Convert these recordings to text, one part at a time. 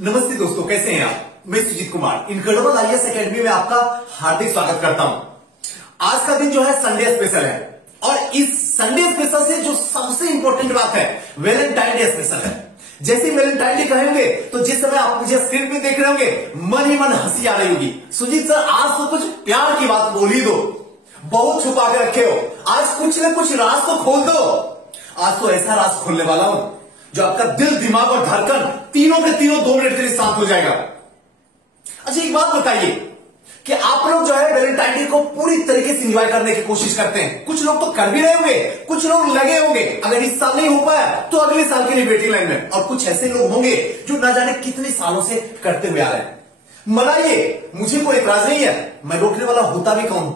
नमस्ते दोस्तों, कैसे हैं आप। मैं Sujeet Kumar Incredible IAS Academy में आपका हार्दिक स्वागत करता हूं। आज का दिन जो है संडे स्पेशल है और इस संडे स्पेशल से जो सबसे इंपॉर्टेंट बात है वैलेंटाइन डे स्पेशल है। जैसे वैलेंटाइन डे कहेंगे तो जिस समय आप मुझे स्क्रीन पे देख रहे होंगे मन ही मन हंसी आ रही होगी। सुजीत सर, आज तो कुछ प्यार की बात बोल ही दो, बहुत छुपा के रखे हो, आज कुछ न कुछ राज तो खोल दो। आज तो ऐसा राज खोलने वाला हूं जो आपका दिल, दिमाग और धड़कन तीनों के तीनों 2 मिनट के लिए शांत हो जाएगा। अच्छा, एक बात बताइए कि आप लोग जो है वैलेंटाइन डे को पूरी तरीके से एंजॉय करने की कोशिश करते हैं। कुछ लोग तो कर भी रहे होंगे, कुछ लोग लगे होंगे, अगर इस साल नहीं हो पाया तो अगले साल के लिए वेटिंग लाइन में, और कुछ ऐसे लोग होंगे जो ना जाने कितने सालों से करते हुए आ रहे हैं। मनाइए, मुझे कोई एतराज नहीं है, मैं रोकने वाला होता भी कौन हूं।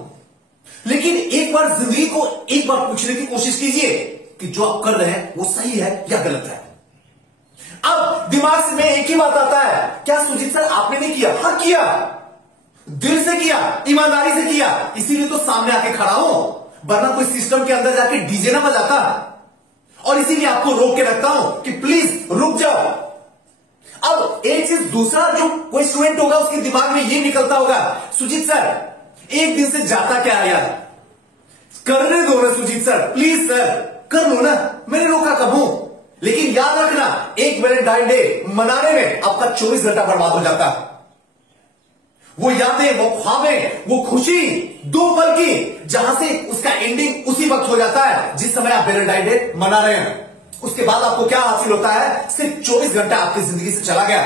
लेकिन एक बार जिंदगी को एक बार पूछने की कोशिश कीजिए कि जो आप कर रहे हैं वो सही है या गलत है। अब दिमाग में एक ही बात आता है, क्या सुजीत सर आपने नहीं किया? हाँ किया, दिल से किया, ईमानदारी से किया, इसीलिए तो सामने आके खड़ा हूं, वरना कोई सिस्टम के अंदर जाके डीजे ना बजाता। और इसीलिए आपको रोक के रखता हूं कि प्लीज रुक जाओ। अब एक चीज, दूसरा जो कोई स्टूडेंट होगा उसके दिमाग में ये निकलता होगा, सुजीत सर एक दिन से जाता क्या है यार, करने दो ना सुजीत सर, प्लीज सर कर लो ना, मैंने रोका कब हूं। लेकिन याद रखना, एक वैलेंटाइन डे मनाने में आपका 24 घंटा बर्बाद हो जाता है। वो यादें, वो ख्वाबें, वो खुशी 2 पल की, जहां से उसका एंडिंग उसी वक्त हो जाता है जिस समय आप वैलेंटाइन डे मना रहे हैं। उसके बाद आपको क्या हासिल होता है? सिर्फ 24 घंटा आपकी जिंदगी से चला गया।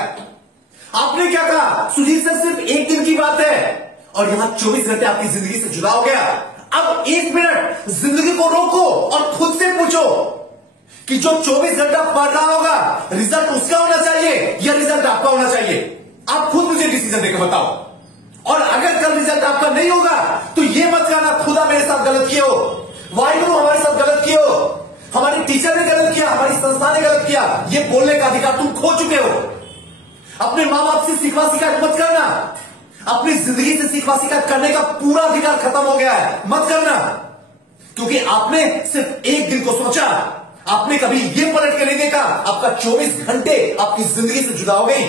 आपने क्या कहा, सुजीत सर सिर्फ एक दिन की बात है, और यहां 24 घंटे आपकी जिंदगी से जुदा हो गया। अब 1 मिनट जिंदगी को रोको और खुद से पूछो कि जो 24 घंटा पढ़ रहा होगा रिजल्ट उसका होना चाहिए या रिजल्ट आपका होना चाहिए। आप खुद मुझे डिसीजन देकर बताओ। और अगर कल रिजल्ट आपका नहीं होगा तो ये मत कहना खुदा मेरे साथ गलत किए हो, वाहिगुरु हमारे साथ गलत किए हो, हमारी टीचर ने गलत किया, हमारी संस्था ने गलत किया। ये बोलने का अधिकार तुम खो चुके हो। अपने मां बाप से सिखवा शिकायत मत करना, अपनी जिंदगी से सिखवा शिकायत करने का पूरा अधिकार खत्म हो गया है, मत करना। क्योंकि आपने सिर्फ एक दिन को सोचा, आपने कभी ये पलट के नहीं देखा, आपका 24 घंटे आपकी जिंदगी से जुदा हो गई।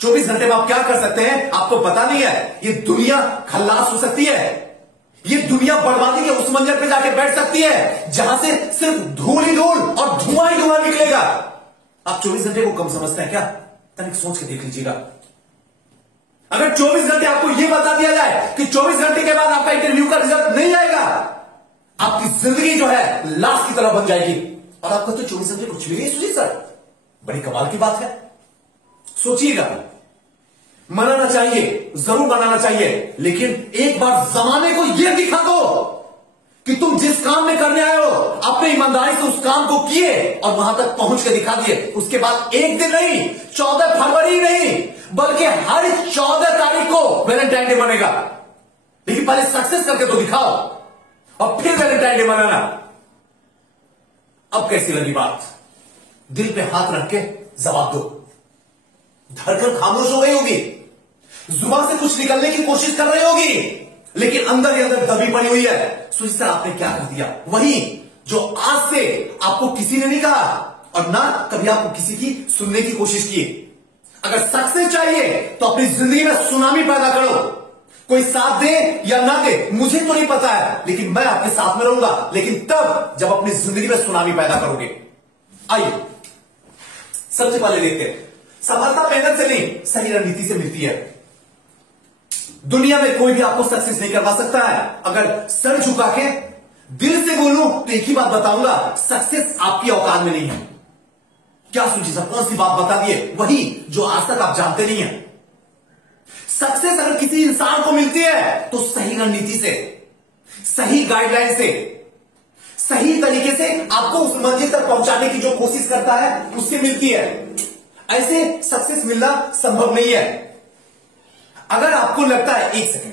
24 घंटे में आप क्या कर सकते हैं आपको पता नहीं है। ये दुनिया खल्लास हो सकती है, ये दुनिया बर्बादी के उस मंजर पे जाके बैठ सकती है जहां से सिर्फ धूल ही धूल और धुआं ही धुआं निकलेगा। आप 24 घंटे को कम समझते हैं क्या? तनिक सोच के देख लीजिएगा। अगर 24 घंटे आपको यह बता दिया जाए कि 24 घंटे के बाद आपका इंटरव्यू का रिजल्ट नहीं आएगा, आपकी जिंदगी जो है लाश की तरह बन जाएगी। और आपको तो 24 घंटे कुछ भी नहीं सुजीत सर, बड़ी कमाल की बात है। सोचिएगा, मनाना चाहिए, जरूर मनाना चाहिए, लेकिन एक बार जमाने को यह दिखा दो कि तुम जिस काम में करने आए हो अपने ईमानदारी से उस काम को किए और वहां तक पहुंच के दिखा दिए। उसके बाद एक दिन नहीं, 14 फरवरी नहीं, बल्कि हर 14 तारीख को वैलेंटाइन डे मनेगा। लेकिन पहले सक्सेस करके तो दिखाओ और फिर वैलेंटाइन डे मनाना। अब कैसी लगी बात? दिल पे हाथ रख के जवाब दो। धड़कन खामोश हो गई होगी, जुबान से कुछ निकलने की कोशिश कर रही होगी, लेकिन अंदर ही अंदर दबी पड़ी हुई है। सुजीत सर आपने क्या कर दिया? वही जो आज से आपको किसी ने नहीं कहा और ना कभी आपको किसी की सुनने की कोशिश की। अगर सक्सेस चाहिए तो अपनी जिंदगी में सुनामी पैदा करो। कोई साथ दे या ना दे मुझे तो नहीं पता है, लेकिन मैं आपके साथ में रहूंगा, लेकिन तब जब अपनी जिंदगी में सुनामी पैदा करोगे। आइए सबसे पहले देखते हैं, सफलता मेहनत से नहीं सही रणनीति से मिलती है। दुनिया में कोई भी आपको सक्सेस नहीं करवा सकता है। अगर सर झुका के दिल से बोलूं तो एक ही बात बताऊंगा, सक्सेस आपकी औकात में नहीं है। क्या सुजी सर कौन सी बात बता दिए? वही जो आज तक आप जानते नहीं है। सक्सेस अगर किसी इंसान को मिलती है तो सही रणनीति से, सही गाइडलाइन से, सही तरीके से आपको उस मंजिल तक पहुंचाने की जो कोशिश करता है उससे मिलती है। ऐसे सक्सेस मिलना संभव नहीं है। अगर आपको लगता है, एक सेकंड,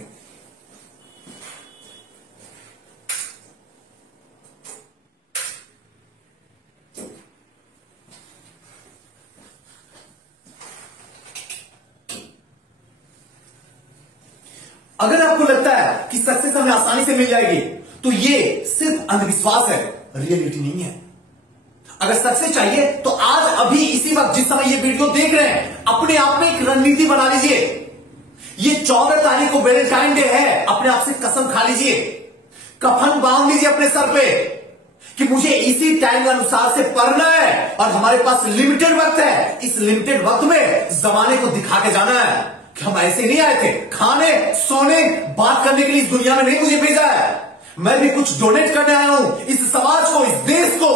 अगर आपको लगता है कि सक्सेस हमें आसानी से मिल जाएगी तो ये सिर्फ अंधविश्वास है, रियलिटी नहीं है। अगर सक्सेस चाहिए तो आज अभी इसी वक्त जिस समय ये वीडियो देख रहे हैं, अपने आप में एक रणनीति बना लीजिए। ये 14 तारीख को वैलेंटाइन डे है, अपने आप से कसम खा लीजिए, कफन बांध लीजिए अपने सर पे कि मुझे इसी टाइम के अनुसार से पढ़ना है और हमारे पास लिमिटेड वक्त है। इस लिमिटेड वक्त में जमाने को दिखा के जाना है कि हम ऐसे नहीं आए थे खाने सोने बात करने के लिए, इस दुनिया में नहीं मुझे भेजा है। मैं भी कुछ डोनेट करने आया हूं इस समाज को, इस देश को,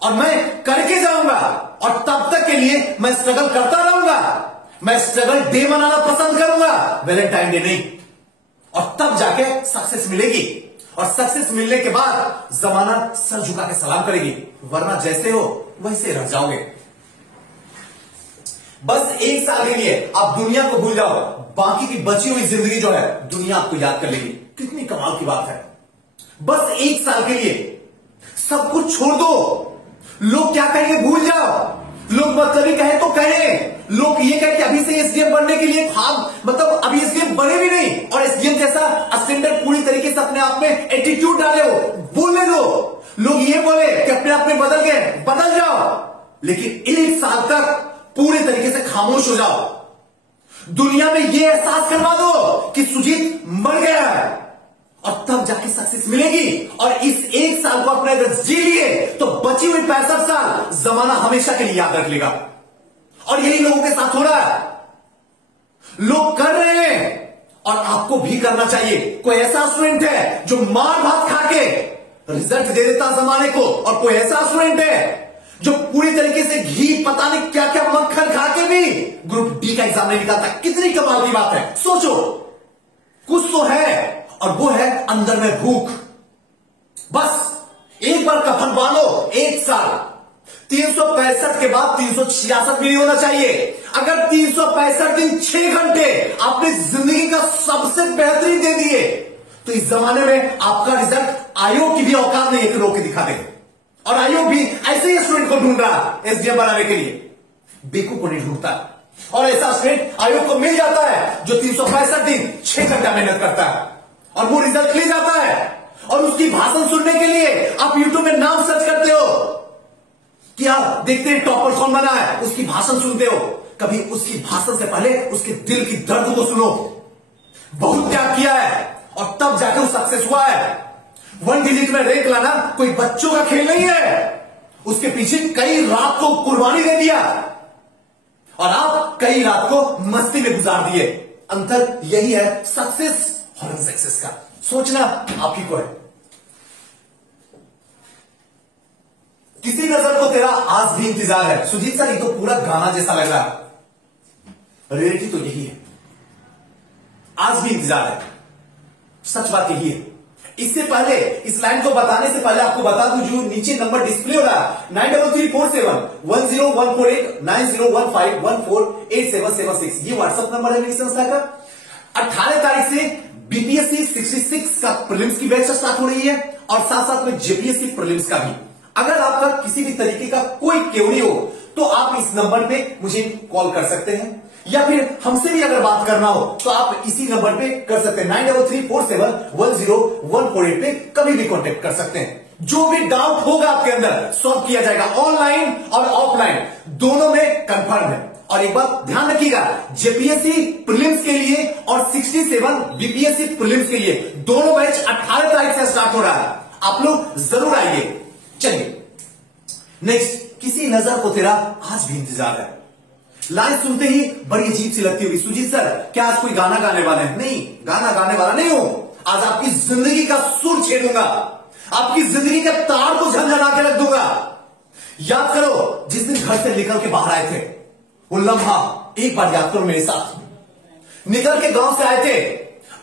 और मैं करके जाऊंगा। और तब तक के लिए मैं स्ट्रगल करता रहूंगा। मैं स्ट्रगल डे मनाना पसंद करूंगा, वैलेंटाइन डे नहीं। और तब जाके सक्सेस मिलेगी, और सक्सेस मिलने के बाद जमाना सर झुका के सलाम करेगी, वरना जैसे हो वैसे रह जाओगे। बस 1 साल के लिए आप दुनिया को भूल जाओ, बाकी की बची हुई जिंदगी जो है दुनिया आपको याद कर लेगी। कितनी कमाल की बात है। बस 1 साल के लिए सब कुछ छोड़ दो। लोग क्या कहेंगे भूल जाओ। लोग मतलब कहे तो कहे, लोग ये कहे कि अभी से एसडीएम बनने के लिए मतलब अभी एसडीएम बने भी नहीं, और एसडीएम जैसा स्टैंडर्ड पूरी तरीके से अपने आप में एटीट्यूड डाले हो, बोलने दो। लोग ये बोले कि अपने आप में बदल गए, बदल जाओ, लेकिन 1 साल तक पूरे तरीके से खामोश हो जाओ। दुनिया में ये एहसास करवा दो कि सुजीत मर गया है, और तब जाके सक्सेस मिलेगी। और इस 1 साल को अपने अगर जी लिए तो बची हुई 65 साल जमाना हमेशा के लिए याद रख लेगा। और यही लोगों के साथ हो रहा है। लोग कर रहे हैं और आपको भी करना चाहिए। कोई ऐसा स्टूडेंट है जो मार भात खा के रिजल्ट दे देता जमाने को, और कोई ऐसा स्टूडेंट है जो पूरी तरीके से घी पता नहीं क्या क्या मक्खन खा के भी ग्रुप डी का एग्जाम नहीं निकालता। कितनी कमाल की बात है। सोचो, कुछ तो है, और वो है अंदर में भूख। बस एक बार कफन बांधो। 1 साल 365 के बाद 366 भी नहीं होना चाहिए। अगर 365 दिन 6 घंटे आपने जिंदगी का सबसे बेहतरीन दे दिए, तो इस जमाने में आपका रिजल्ट आयोग की भी औकात नहीं है कि रोक के दिखा दे। और आयोग भी ऐसे ही स्टूडेंट को ढूंढ रहा है एसडीएम बनाने के लिए। बेवकूफ को नहीं ढूंढता, और ऐसा स्टूडेंट आयोग को मिल जाता है जो 365 दिन 6 घंटा मेहनत करता है और वो रिजल्ट ले जाता है। और उसकी भाषण सुनने के लिए आप यूट्यूब में नाम सर्च करते हो कि आप देखते हैं टॉपर कौन बना है, उसकी भाषण सुनते हो। कभी उसकी भाषण से पहले उसके दिल की दर्द को सुनो। बहुत त्याग किया है और तब जाकर वो सक्सेस हुआ है। 1 डिजिट में रैंक लाना कोई बच्चों का खेल नहीं है। उसके पीछे कई रात को कुर्बानी दे दिया, और आप कई रात को मस्ती में गुजार दिए। अंतर यही है सक्सेस और अनसक्सेस का। सोचना आप ही को है। किसी नजर को तेरा आज भी इंतजार है। सुजीत सर, ये तो पूरा गाना जैसा लग रहा है। रियलिटी तो यही है, आज भी इंतजार है। सच बात यही है। इससे पहले, इस लाइन को बताने से पहले आपको बता दूं, जो नीचे नंबर डिस्प्ले हो रहा है 9334710148 9015148776, ये व्हाट्सएप नंबर है मेरी संस्था का। 18 तारीख से बीपीएससी 66 का प्रीलिम्स की बैच स्टार्ट हो रही है, और साथ साथ में जेपीएससी प्रीलिम्स का भी। अगर आपका किसी भी तरीके का कोई क्वेरी हो तो आप इस नंबर पे मुझे कॉल कर सकते हैं, या फिर हमसे भी अगर बात करना हो तो आप इसी नंबर पे कर सकते हैं। 9334710148 पे कभी भी कांटेक्ट कर सकते हैं। जो भी डाउट होगा आपके अंदर सॉल्व किया जाएगा, ऑनलाइन और ऑफलाइन दोनों में कंफर्म है। और एक बात ध्यान रखिएगा, जेपीएससी प्रीलिम्स के लिए और 67 बीपीएससी प्रीलिम्स के लिए दोनों बैच 18 तारीख से स्टार्ट हो रहा है। आप लोग जरूर आइए। चलिए नेक्स्ट, किसी नजर को तेरा आज भी इंतजार है। लाइन सुनते ही बड़ी अजीब सी लगती होगी, सुजीत सर क्या आज कोई गाना गाने वाले हैं? नहीं, गाना गाने वाला नहीं हूं। आज आपकी जिंदगी का सुर छेड़ूंगा, आपकी जिंदगी के तार को झंझना के रख दूंगा। याद करो जिस दिन घर से निकल के बाहर आए थे, वो लम्हा एक बार याद करो मेरे साथ। निकल के गांव से आए थे,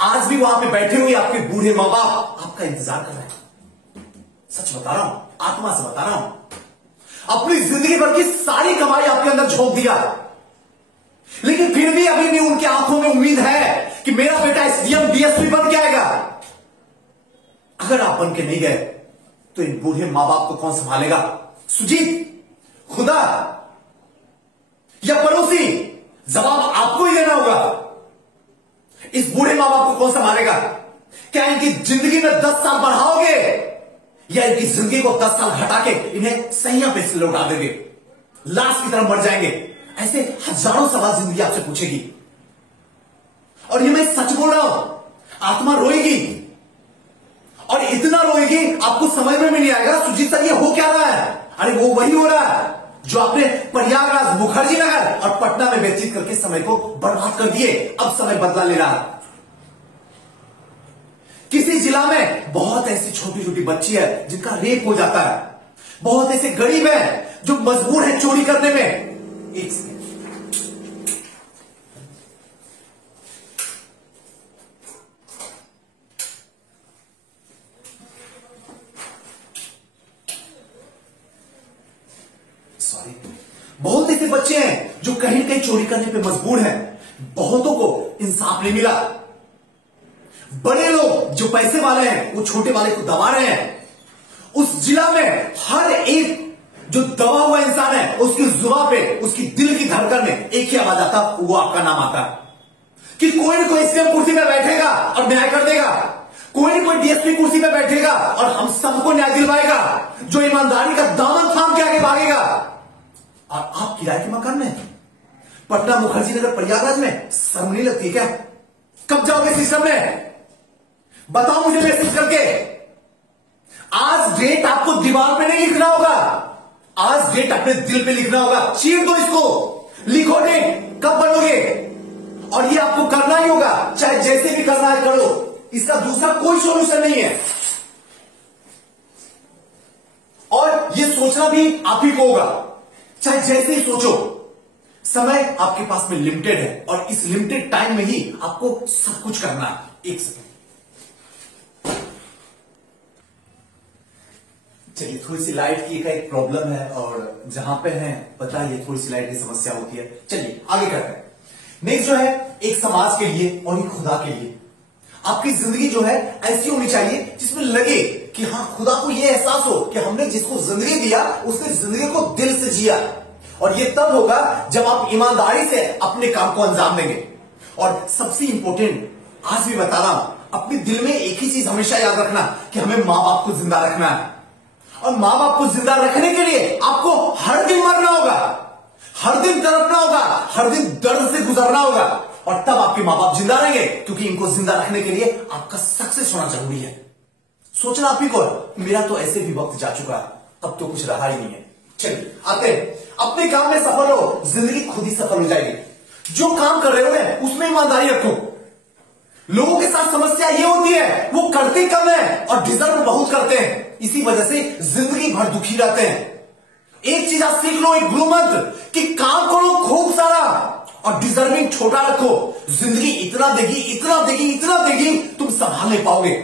आज भी वहां पे बैठे हुए आपके बूढ़े मां बाप आपका इंतजार कर रहे हैं। सच बता रहा हूं, आत्मा से बता रहा हूं। अपनी जिंदगी भर की सारी कमाई आपके अंदर झोंक दिया, लेकिन फिर भी अभी भी उनकी आंखों में उम्मीद है कि मेरा बेटा एसडीएम डीएसपी बन के आएगा। अगर आप बन के नहीं गए तो इन बूढ़े मां बाप को कौन संभालेगा? सुजीत, खुदा या पड़ोसी? जवाब आपको ही देना होगा। इस बूढ़े मां बाप को कौन संभालेगा? क्या इनकी जिंदगी में 10 साल बढ़ाओगे या इनकी जिंदगी को 10 साल घटा के इन्हें सैया पे लौटा देंगे, लाश की तरह मर जाएंगे? ऐसे हजारों सवाल जिंदगी आपसे पूछेगी। और ये मैं सच बोल रहा हूं, आत्मा रोएगी, और इतना रोएगी आपको समझ में भी नहीं आएगा सुजीत सर ये हो क्या रहा है। अरे वो वही हो रहा है जो आपने प्रयागराज, मुखर्जी नगर और पटना में व्यतीत करके समय को बर्बाद कर दिए। अब समय बदला ले रहा है। किसी जिला में बहुत ऐसी छोटी छोटी बच्ची है जिनका रेप हो जाता है, बहुत ऐसे गरीब है जो मजबूर है चोरी करने में। एक सेकंड, सॉरी, बहुत ऐसे बच्चे हैं जो कहीं कहीं चोरी करने पे मजबूर हैं। बहुतों को इंसाफ नहीं मिला। बड़े लोग जो पैसे वाले हैं वो छोटे वाले को दबा रहे हैं। उस जिला में हर एक जो दबा हुआ इंसान है उसकी जुबान पे, उसकी दिल की धड़कन में एक ही आवाज आता, वो आपका नाम आता कि कोई ना कोई सीएम कुर्सी पे बैठेगा और न्याय कर देगा, कोई ना कोई डीएसपी कुर्सी पे बैठेगा और हम सबको न्याय दिलवाएगा, जो ईमानदारी का दामन थाम के आगे भागेगा। और आप किराए के मकान में पटना, मुखर्जी नगर, प्रयागराज में शर्म नहीं लगती क्या? कब जाओगे सिस्टम में? बताओ मुझे मैसेज करके। आज डेट आपको दीवार पे नहीं लिखना होगा, आज डेट अपने दिल पे लिखना होगा। चीर दो इसको, लिखो डेट, कब बनोगे, और ये आपको करना ही होगा, चाहे जैसे भी करना है करो। इसका दूसरा कोई सॉल्यूशन नहीं है। और ये सोचना भी आप ही को होगा, चाहे जैसे ही सोचो। समय आपके पास में लिमिटेड है और इस लिमिटेड टाइम में ही आपको सब कुछ करना है। एक सेकंड, चलिए, थोड़ी सी लाइट की एक प्रॉब्लम है और जहां पे है पता है थोड़ी सी लाइट की समस्या होती है। चलिए आगे करते हैं। नेक्स्ट जो है, एक समाज के लिए और एक खुदा के लिए आपकी जिंदगी जो है ऐसी होनी चाहिए जिसमें लगे कि हाँ, खुदा को यह एहसास हो कि हमने जिसको जिंदगी दिया उसने जिंदगी को दिल से जिया। और ये तब होगा जब आप ईमानदारी से अपने काम को अंजाम देंगे। और सबसे इंपॉर्टेंट आज भी बता रहा हूं, अपने दिल में एक ही चीज हमेशा याद रखना कि हमें मां बाप को जिंदा रखना है। और मां बाप को जिंदा रखने के लिए आपको हर दिन मरना होगा, हर दिन तड़पना होगा, हर दिन दर्द से गुजरना होगा, और तब आपके मां बाप जिंदा रहेंगे। क्योंकि इनको जिंदा रखने के लिए आपका सक्सेस होना जरूरी है। सोचना आप ही को, मेरा तो ऐसे भी वक्त जा चुका है, अब तो कुछ रहा ही नहीं है। चलिए आते हैं, अपने काम में सफल हो, जिंदगी खुद ही सफल हो जाएगी। जो काम कर रहे हो ना उसमें ईमानदारी रखो। लोगों के साथ समस्या ये होती है वो करते कम है और डिजर्व बहुत करते हैं, इसी वजह से जिंदगी भर दुखी रहते हैं। एक चीज आप सीख लो, एक गुरु मंत्र, कि काम करो खूब सारा और डिजर्विंग छोटा रखो। जिंदगी इतना देगी, इतना देगी, इतना देगी, तुम संभाल नहीं पाओगे।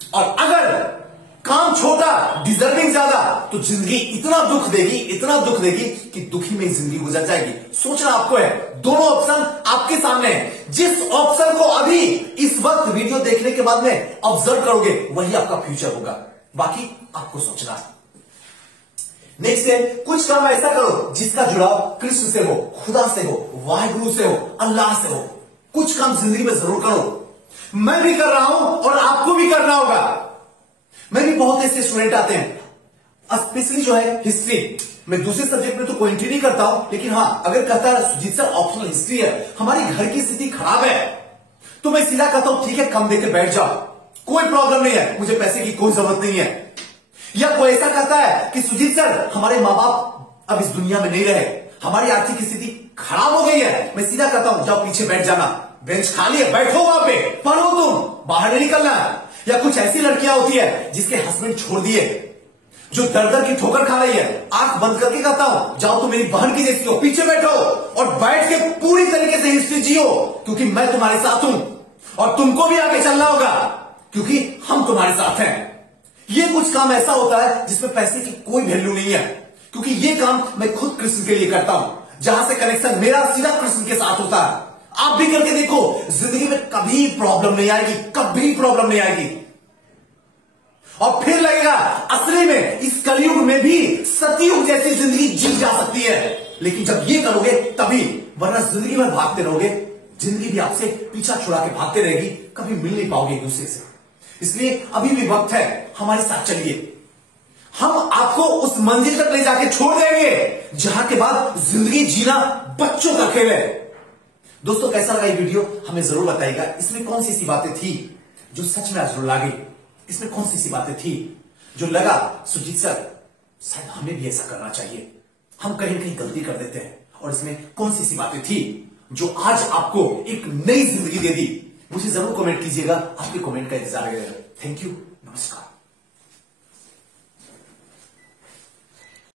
और अगर काम छोटा, डिजर्विंग ज्यादा, तो जिंदगी इतना दुख देगी, इतना दुख देगी कि दुखी में जिंदगी गुजर जाएगी। सोचना आपको है, दोनों ऑप्शन आपके सामने है। जिस ऑप्शन को अभी इस वक्त वीडियो देखने के बाद में ऑब्जर्व करोगे वही आपका फ्यूचर होगा, बाकी आपको सोचना है। नेक्स्ट है, कुछ काम ऐसा करो जिसका जुड़ाव कृष्ण से हो, खुदा से हो, वाहिगुरु से हो, अल्लाह से हो। कुछ काम जिंदगी में जरूर करो। मैं भी कर रहा हूं और आपको भी करना होगा। मैं भी बहुत ऐसे स्टूडेंट आते हैं, स्पेशली जो है हिस्ट्री। मैं दूसरे सब्जेक्ट में तो कोई एंट्री नहीं करता हूं, लेकिन हां, अगर कहता है सुजीत सर ऑप्शनल हिस्ट्री है, हमारी घर की स्थिति खराब है, तो मैं सीधा कहता हूं ठीक है, कम देके बैठ जाओ, कोई प्रॉब्लम नहीं है, मुझे पैसे की कोई जरूरत नहीं है। या कोई ऐसा कहता है कि सुजीत सर हमारे मां बाप अब इस दुनिया में नहीं रहे, हमारी आर्थिक स्थिति खराब हो गई है, मैं सीधा कहता हूं जाओ पीछे बैठ जाना, बेंच खाली है, बैठो वहां पे, पढ़ो, तुम बाहर नहीं निकलना है। या कुछ ऐसी लड़कियां होती है जिसके हस्बैंड छोड़ दिए, जो दर दर की ठोकर खा रही है, आंख बंद करके कहता हूं जाओ तुम मेरी बहन की जैसी हो, पीछे बैठो और बैठ के पूरी तरीके से हिस्ट्री जियो, क्योंकि मैं तुम्हारे साथ हूं और तुमको भी आगे चलना होगा क्योंकि हम तुम्हारे साथ हैं। ये कुछ काम ऐसा होता है जिसमें पैसे की कोई वैल्यू नहीं है, क्योंकि ये काम मैं खुद कृष्ण के लिए करता हूं, जहां से कनेक्शन मेरा सीधा कृष्ण के साथ होता है। आप भी करके देखो, जिंदगी में कभी प्रॉब्लम नहीं आएगी, कभी प्रॉब्लम नहीं आएगी। और फिर लगेगा असली में इस कलयुग में भी सतयुग जैसी जिंदगी जी जा सकती है। लेकिन जब ये करोगे तभी, वरना जिंदगी में भागते रहोगे, जिंदगी भी आपसे पीछा छुड़ा के भागते रहेगी, कभी मिल नहीं पाओगे एक दूसरे से। इसलिए अभी भी वक्त है, हमारे साथ चलिए। हम आपको उस मंजिल तक ले जाके छोड़ देंगे जहां के बाद जिंदगी जीना बच्चों का खेल है। दोस्तों कैसा लगा ये वीडियो हमें जरूर बताइएगा। इसमें कौन सी बातें थी जो सच में आज लागे, इसमें कौन सी बातें थी जो लगा सुजीत सर शायद हमें भी ऐसा करना चाहिए, हम कहीं कहीं गलती कर देते हैं, और इसमें कौन सी बातें थी जो आज आपको एक नई जिंदगी दे दी। मुझे जरूर कमेंट कीजिएगा, आपके कमेंट का इंतजार रहेगा। थैंक यू, नमस्कार।